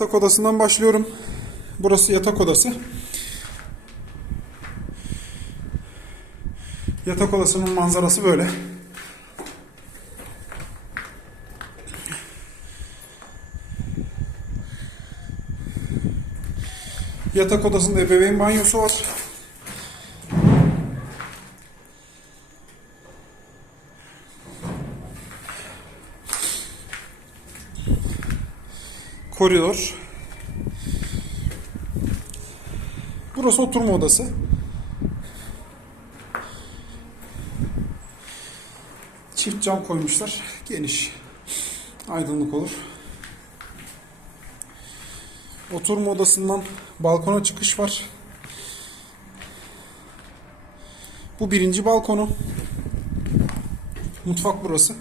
Yatak odasından başlıyorum. Burası yatak odası. Yatak odasının manzarası böyle. Yatak odasında ebeveyn banyosu var. Koridor. Burası oturma odası. Çift cam koymuşlar. Geniş. Aydınlık olur. Oturma odasından balkona çıkış var. Bu birinci balkonu. Mutfak burası.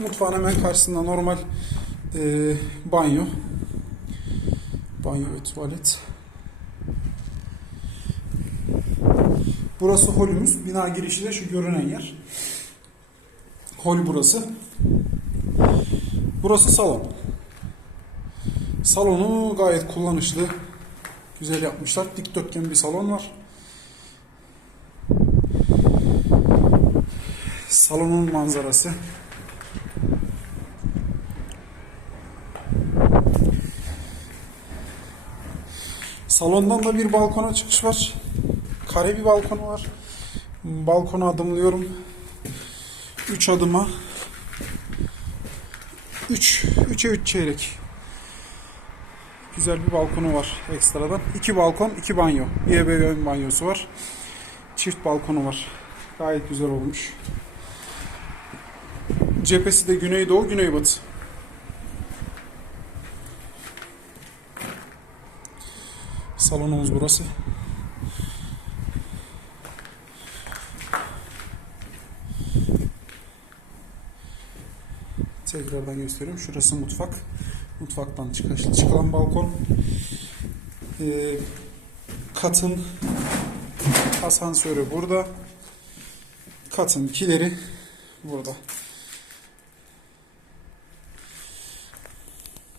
Mutfağın hemen karşısında normal e, banyo. Banyo ve tuvalet. Burası holümüz. Bina girişi de şu görünen yer. Hol burası. Burası salon. Salonu gayet kullanışlı. Güzel yapmışlar. Dikdörtgen bir salon var. Salonun manzarası. Salondan da bir balkona çıkış var. Kare bir balkonu var. Balkona adımlıyorum. 3 adıma 3 3'e 3 çeyrek. Güzel bir balkonu var ekstradan. 2 balkon, 2 banyo. Bir banyosu var. Çift balkonu var. Gayet güzel olmuş. Cephesi de güneydoğu, güneybatı. Salonumuz burası. Tekrardan gösteriyorum. Şurası mutfak. Mutfaktan çıkış, çıkılan balkon. Ee, katın asansörü burada. Katın kileri burada.